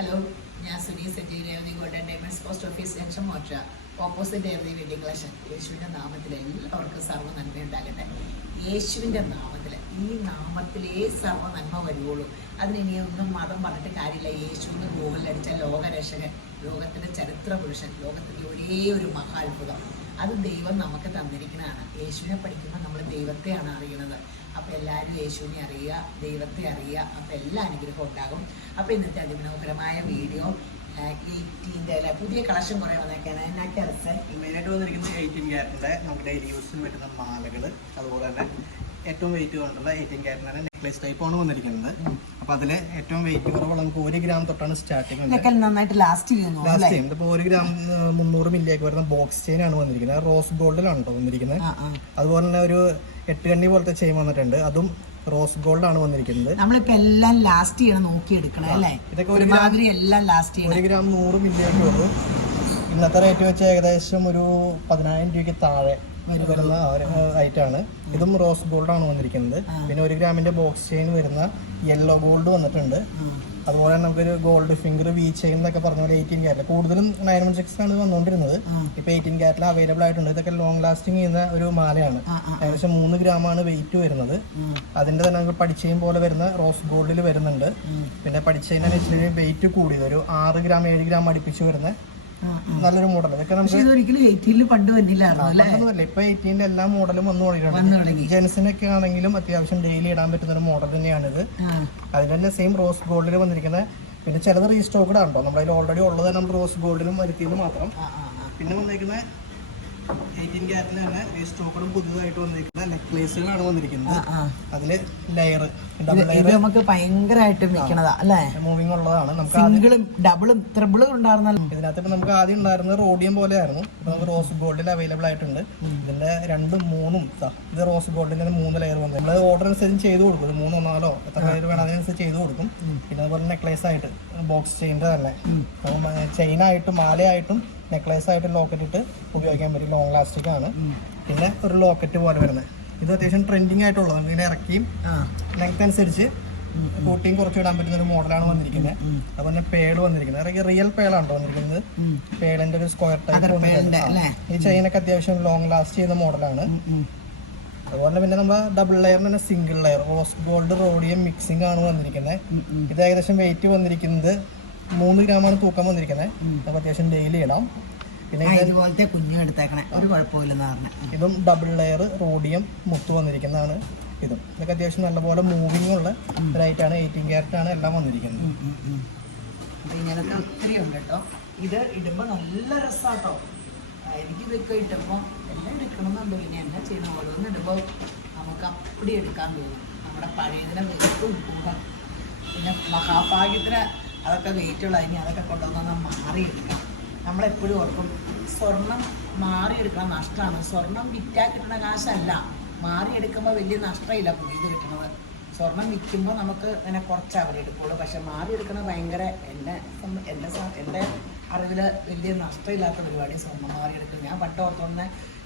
Hello, ഞാൻ Suni Saji Revathi golden diamonds post office junction മോട്ട opposite Revathi wedding collection. യേശുവിൻ്റെ നാമത്തിൽ എല്ലാവർക്കും സർവ്വ നന്മയുണ്ടാകട്ടെ. യേശുവിൻ്റെ നാമത്തിൽ, ഈ നാമത്തിലേ സർവ്വ നന്മ വരുവുള്ളൂ. അതിനി ഒന്നും മതം പറഞ്ഞിട്ട് കാര്യമില്ല. യേശുവിന് ഗൂഗിളിലടിച്ച ലോകരക്ഷകൻ, ലോകത്തിൻ്റെ ചരിത്ര പുരുഷൻ, ലോകത്തിൻ്റെ ഒരേ ഒരു മഹാത്ഭുതം, അത് ദൈവം നമുക്ക് തന്നിരിക്കുന്നതാണ്. യേശുവിനെ പഠിക്കുമ്പോൾ നമ്മൾ ദൈവത്തെയാണ് അറിയുന്നത്. അപ്പോൾ എല്ലാവരും യേശുവിനെ അറിയുക, ദൈവത്തെ അറിയുക, അപ്പോൾ എല്ലാ അനുഗ്രഹവും ഉണ്ടാകും. അപ്പോൾ ഇന്നത്തെ അതിമനോഹരമായ വീഡിയോ 18 അല്ലെ, പുതിയ കളക്ഷൻ കുറേ വന്നേക്കാണ്. മെയിനായിട്ട് വന്നിരിക്കുന്നത് 18 ക്യാരറ്റിൻ്റെ നമുക്ക് ഡെയിലി യൂസിന് പറ്റുന്ന മാലകൾ, അതുപോലെ തന്നെ ഏറ്റവും വെയിറ്റ് കൊണ്ടുള്ള 18 ക്യാരറ്റിൻ്റെ നെക്ലേസ് ടൈപ്പാണ് വന്നിരിക്കുന്നത്. അപ്പോൾ അതിൽ ഏറ്റവും വെയിറ്റ് കുറവുള്ള നമുക്ക് 1 ഗ്രാം തൊട്ടാണ് സ്റ്റാർട്ടിങ്. നന്നായിട്ട് ലാസ്റ്റ് ചെയ്യും. ഇപ്പോൾ 1 ഗ്രാം 300 മില്ലിയൊക്കെ വരുന്ന ബോക്സ് ചെയിൻ ആണ് വന്നിരിക്കുന്നത്. റോസ് ഗോൾഡിലാണ് കേട്ടോ വന്നിരിക്കുന്നത്. അതുപോലെ തന്നെ ഒരു 8 കണ്ണി പോലത്തെ ചെയിൻ വന്നിട്ടുണ്ട്, അതും റോസ് ഗോൾഡ് ആണ് വന്നിരിക്കുന്നത്. നമ്മളിപ്പോ എല്ലാം ലാസ്റ്റ് ചെയ്യണം, നോക്കി എടുക്കണം അല്ലേ. ഇതൊക്കെ 1 ഗ്രാം 100 മില്ലിയൊക്കെ ഉള്ളൂ. ഇന്നത്തെ റേറ്റ് വെച്ച് ഏകദേശം ഒരു 10,000 രൂപയ്ക്ക് താഴെ വരുന്ന ഐറ്റാണ്. ഇതും റോസ് ഗോൾഡ് ആണ് വന്നിരിക്കുന്നത്. പിന്നെ 1 ഗ്രാമിന്റെ ബോക്സ് ചെയിൻ വരുന്ന യെല്ലോ ഗോൾഡ് വന്നിട്ടുണ്ട്. അതുപോലെ തന്നെ നമുക്കൊരു ഗോൾഡ് ഫിംഗർ വി ചെയിൻ എന്നൊക്കെ പറഞ്ഞ പോലെ 18 ക്യാരറ്റ്, കൂടുതലും 916 ആണ് വന്നുകൊണ്ടിരുന്നത്. ഇപ്പൊ 18 ക്യാരറ്റിൽ അവൈലബിൾ ആയിട്ടുണ്ട്. ഇതൊക്കെ ലോങ് ലാസ്റ്റിംഗ് ചെയ്യുന്ന ഒരു മാലയാണ്. ഏകദേശം 3 ഗ്രാമാണ് വെയിറ്റ് വരുന്നത്. അതിന്റെ തന്നെ നമുക്ക് പഠിച്ചെയിൻ പോലെ വരുന്ന റോസ് ഗോൾഡിൽ വരുന്നുണ്ട്. പിന്നെ പഠിച്ചെയിനെ വെച്ചിട്ട് വെയിറ്റ് കൂടിയത് ഒരു 6 ഗ്രാം 7 ഗ്രാം അടുപ്പിച്ച് വരുന്ന നല്ലൊരു മോഡൽ. ഇതൊക്കെ നമുക്ക് ഇപ്പൊ 18 എല്ലാ മോഡലും വന്നു തുടങ്ങിയിട്ടുണ്ട്. ജെൻസിനൊക്കെ ആണെങ്കിലും അത്യാവശ്യം ഡെയിലി ഇടാൻ പറ്റുന്ന ഒരു മോഡൽ തന്നെയാണിത്. അതിൽ തന്നെ സെയിം റോസ് ഗോൾഡിൽ വന്നിരിക്കുന്നത്. പിന്നെ ചിലത് റീസ്റ്റോക്കഡ് ആണോ, നമ്മളതിൽ ഓൾറെഡി ഉള്ളത് നമ്മൾ റോസ് ഗോൾഡിലും വരുത്തിയത് മാത്രം. പിന്നെ വന്നിരിക്കുന്നത് 18 ക്യാരറ്റിൽ തന്നെ റീസ്റ്റോക്കഡും പുതിയതായിട്ട് വന്നിരിക്കുന്ന നെക്ലേസുകളാണ് വന്നിരിക്കുന്നത്. അതില് ലെയർ, ഡബിൾ ലെയർ നമുക്ക് ഭയങ്കരമായിട്ട് മൂവിങ് ഉള്ളതാണ്. നമുക്ക് സിംഗിളും ഡബിളും ട്രിപ്പിളും ഉണ്ടായിരുന്നല്ലോ. ഇതിനകത്ത് ഇപ്പൊ നമുക്ക് ആദ്യം ഉണ്ടായിരുന്നത് റോഡിയം പോലെ ആയിരുന്നു. ഇപ്പൊ നമുക്ക് റോസ് ഗോൾഡിൽ അവൈലബിൾ ആയിട്ടുണ്ട്. ഇതിന്റെ 2ഉം 3ഉം ഇത് റോസ് ഗോൾഡിന്റെ 3 ലെയർ വന്നു. നമ്മൾ ഓർഡർ അനുസരിച്ച് ചെയ്ത് കൊടുക്കും. 3 4 എത്ര ലെയർ വേണം അതിനനുസരിച്ച് ചെയ്ത് കൊടുക്കും. പിന്നെ അതുപോലെ നെക്ലേസ് ആയിട്ട് ബോക്സ് ചെയിൻ്റെ തന്നെ ചെയിനായിട്ടും മാലയായിട്ടും നെക്ലേസ് ആയിട്ട് ലോക്കറ്റ് ഇട്ട് ഉപയോഗിക്കാൻ പറ്റും. ലോങ് ലാസ്റ്റിക് ആണ്. പിന്നെ ഒരു ലോക്കറ്റ് പോലെ വരുന്നത്, ഇത് അത്യാവശ്യം ട്രെൻഡിങ് ആയിട്ടുള്ളത്. നമുക്ക് ഇതിനെ ഇറക്കിയും ലെങ്ത് അനുസരിച്ച് കൂട്ടിയും കുറച്ച് ഇടാൻ പറ്റുന്ന ഒരു മോഡലാണ് വന്നിരിക്കുന്നത്. അതുപോലെ പേഡ് വന്നിരിക്കുന്നത് റിയൽ പേളാണ് വന്നിരിക്കുന്നത്. പേളിന്റെ ഒരു സ്ക്വയർ ടൈപ്പ്. ഈ ചെയിനൊക്കെ അത്യാവശ്യം ലോങ് ലാസ്റ്റ് ചെയ്യുന്ന മോഡലാണ്. അതുപോലെ പിന്നെ നമ്മൾ ഡബിൾ ലെയറിന് തന്നെ single layer rose gold rhodium mixing ആണ് വന്നിരിക്കുന്നത്. ഇത് ഏകദേശം വെയിറ്റ് വന്നിരിക്കുന്നത് 3 ഗ്രാമാണ് തൂക്കം വന്നിരിക്കുന്നത്. നമുക്ക് അത്യാവശ്യം ഡെയിലി ഇടാം. പിന്നെ ഇതുപോലത്തെ കുഞ്ഞു എടുത്തേക്കണേ, ഒരു കുഴപ്പമില്ലെന്ന് പറഞ്ഞാൽ. ഇതും ഡബിൾ ലെയർ റോഡിയം മുത്ത് വന്നിരിക്കുന്നതാണ്. ഇതൊക്കെ അത്യാവശ്യം നല്ലപോലെ മൂവിങ് ഉള്ള റൈറ്റാണ്. 18 ക്യാരറ്റ് ആണ് എല്ലാം വന്നിരിക്കുന്നത്. ഇങ്ങനത്തെ ഒത്തിരി ഉണ്ട് കേട്ടോ. ഇത് ഇടുമ്പോൾ നല്ല രസമാട്ടോ. എനിക്കിതൊക്കെ ഇടുമ്പോൾ എല്ലാം എടുക്കണമെന്നുണ്ട്. പിന്നെ എന്നാ ചെയ്യണം, ഓരോന്ന് ഇടുമ്പോൾ നമുക്ക് അപ്പടി എടുക്കാൻ തോന്നും. നമ്മുടെ പഴയതിനെ വെയിറ്റ് ഉൾക്കുമ്പോൾ പിന്നെ മഹാഭാഗ്യത്തിന് അതൊക്കെ വെയിറ്റുള്ള ഇനി അതൊക്കെ കൊണ്ടുവന്നാൽ മാറിയെടുക്കണം. നമ്മളെപ്പോഴും ഓർക്കും സ്വർണം മാറിയെടുക്കണം നഷ്ടമാണ്. സ്വർണം വിറ്റാൽ കിട്ടുന്ന കാശല്ല, മാറിയെടുക്കുമ്പോൾ വലിയ നഷ്ടമില്ല പുതിയത് കിട്ടുന്നത്. സ്വർണം വിൽക്കുമ്പോൾ നമുക്ക് അങ്ങനെ കുറച്ച് അവരെടുക്കുള്ളൂ. പക്ഷെ മാറിയെടുക്കുന്നത് ഭയങ്കര എൻ്റെ അറിവിൽ വലിയ നഷ്ടമില്ലാത്ത പരിപാടി സ്വർണം മാറിയെടുക്കുന്നത്. ഞാൻ പണ്ട് ഓർത്തോണ്ട്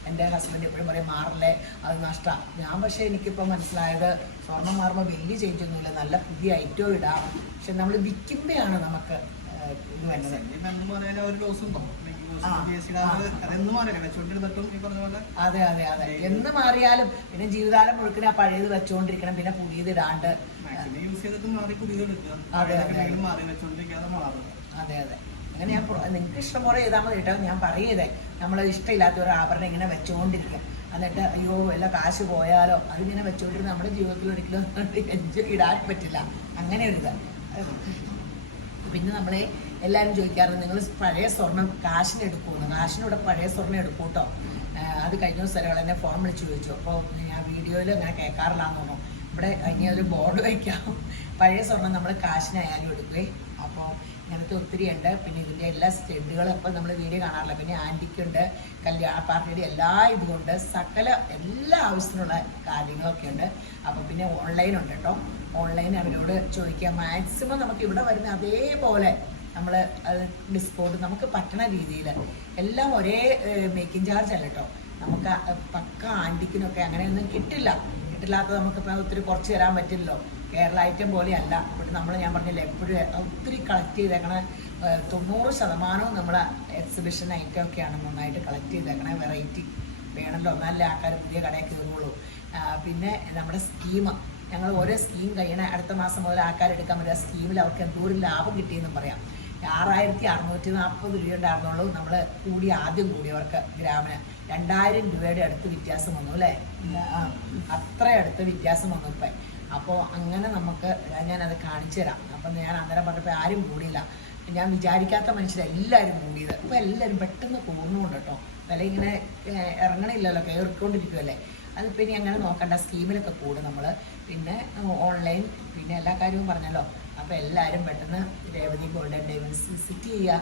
എൻ്റെ ഹസ്ബൻഡ് എപ്പോഴും പറയും മാറില്ലേ അത് നഷ്ടമാണ്. ഞാൻ പക്ഷേ എനിക്കിപ്പോൾ മനസ്സിലായത് സ്വർണം മാറുമ്പോൾ വലിയ ചേഞ്ച് ഒന്നുമില്ല, നല്ല പുതിയ ഐറ്റവും ഇടാം. പക്ഷെ നമ്മൾ വിൽക്കുമ്പോഴാണ് നമുക്ക് ഇത് വരുന്നത്. അതെ അതെ അതെ, എന്ന് മാറിയാലും പിന്നെ ജീവിതകാലം മുഴുക്കിന് ആ പഴയത് വെച്ചുകൊണ്ടിരിക്കണം, പിന്നെ പുതിയത് ഇടാണ്ട്. അതെ അതെ അതെ, അങ്ങനെ ഞാൻ നിങ്ങൾക്ക് ഇഷ്ടംപോലെ ചെയ്താൽ മതി കേട്ടോ. ഞാൻ പറയതേ നമ്മൾ ഇഷ്ടമില്ലാത്ത ഒരു ആഭരണം ഇങ്ങനെ വെച്ചുകൊണ്ടിരിക്കുക, എന്നിട്ട് അയ്യോ വല്ല കാശ് പോയാലോ അതിങ്ങനെ വെച്ചുകൊണ്ടിരുന്ന നമ്മുടെ ജീവിതത്തിൽ ഒരിക്കലും എൻജോയ് ഇടാൻ പറ്റില്ല. അങ്ങനെ ഒരു ഇത്. പിന്നെ നമ്മളെ എല്ലാവരും ചോദിക്കാറുണ്ട് നിങ്ങൾ പഴയ സ്വർണം കാശിന് എടുക്കുമെന്ന്. കാശിനൂടെ പഴയ സ്വർണ്ണം എടുക്കും കേട്ടോ. അത് കഴിഞ്ഞ ദിവസം ഒരാൾ എന്നെ ഫോൺ വിളിച്ച് ചോദിച്ചു. അപ്പോൾ ഞാൻ വീഡിയോയിൽ അങ്ങനെ കേൾക്കാറില്ലാന്ന് തോന്നുന്നു. ഇവിടെ ഇനി ഒരു ബോർഡ് വയ്ക്കാം, പഴയ സ്വർണം നമ്മൾ കാശിനായാലും എടുക്കുകയെ. അപ്പോൾ ഇങ്ങനത്തെ ഒത്തിരി ഉണ്ട്. പിന്നെ ഇതിൻ്റെ എല്ലാ സ്റ്റെഡുകളും ഇപ്പോൾ നമ്മൾ വീഡിയോ കാണാറില്ല. പിന്നെ ആൻറ്റിക്കുണ്ട്, കല്യാണ പാർട്ടിയുടെ എല്ലാ ഇതുകൊണ്ട് സകല എല്ലാ ആവശ്യത്തിനുള്ള കാര്യങ്ങളൊക്കെ ഉണ്ട്. അപ്പോൾ പിന്നെ ഓൺലൈൻ ഉണ്ട് കേട്ടോ. ഓൺലൈൻ അവരോട് ചോദിക്കാം. മാക്സിമം നമുക്ക് ഇവിടെ വരുന്ന അതേപോലെ നമ്മൾ അത് ഡിസ്കൗണ്ട് നമുക്ക് പറ്റണ രീതിയിൽ എല്ലാം ഒരേ മേക്കിംഗ് ചാർജ് അല്ല കേട്ടോ. നമുക്ക് പക്ക ആൻറ്റിക്കിനൊക്കെ അങ്ങനെയൊന്നും കിട്ടില്ലാത്തത് നമുക്കിപ്പോൾ ഒത്തിരി കുറച്ച് തരാൻ പറ്റില്ലല്ലോ. കേരള ഐറ്റം പോലെയല്ല. ഇവിടെ നമ്മൾ ഞാൻ പറഞ്ഞില്ല എപ്പോഴും ഒത്തിരി കളക്ട് ചെയ്തേക്കണ 90% നമ്മളെ എക്സിബിഷൻ ഐറ്റം ഒക്കെയാണ് നന്നായിട്ട് കളക്ട് ചെയ്തേക്കണേ. വെറൈറ്റി വേണമല്ലോ, നല്ല ആൾക്കാർ പുതിയ കടയിൽ കയറുള്ളൂ. പിന്നെ നമ്മുടെ സ്കീം, ഞങ്ങൾ ഓരോ സ്കീം കഴിയണ അടുത്ത മാസം മുതൽ ആൾക്കാരെടുക്കാൻ പറ്റുക. സ്കീമിൽ അവർക്ക് എന്തോരം ലാഭം കിട്ടിയെന്നും പറയാം. 6640 രൂപ ഉണ്ടായിരുന്നുള്ളൂ. നമ്മൾ ആദ്യം കൂടിയവർക്ക് ഗ്രാമിന് 2000 രൂപയുടെ അടുത്ത് വ്യത്യാസം വന്നു അല്ലേ? അത്ര അടുത്ത് വ്യത്യാസം വന്നു ഇപ്പം. അപ്പോൾ അങ്ങനെ നമുക്ക് ഞാനത് കാണിച്ചു തരാം. അപ്പം ഞാൻ അന്നേരം പറഞ്ഞപ്പോൾ ആരും കൂടിയില്ല. ഞാൻ വിചാരിക്കാത്ത മനുഷ്യരെല്ലാവരും കൂടിയത്. ഇപ്പോൾ എല്ലാവരും പെട്ടെന്ന് കൂടുന്നുണ്ട് കേട്ടോ. വില ഇങ്ങനെ ഇറങ്ങണില്ലല്ലോ, കയറിക്കൊണ്ടിരിക്കുമല്ലേ. അതിപ്പോൾ ഇനി അങ്ങനെ നോക്കണ്ട, സ്കീമിലൊക്കെ കൂടും നമ്മൾ. പിന്നെ ഓൺലൈൻ, പിന്നെ എല്ലാ കാര്യവും പറഞ്ഞല്ലോ. അപ്പോൾ എല്ലാവരും പെട്ടെന്ന് രേവതി ഗോൾഡൻ ഡയമണ്ട്സ് വിസിറ്റ് ചെയ്യുക.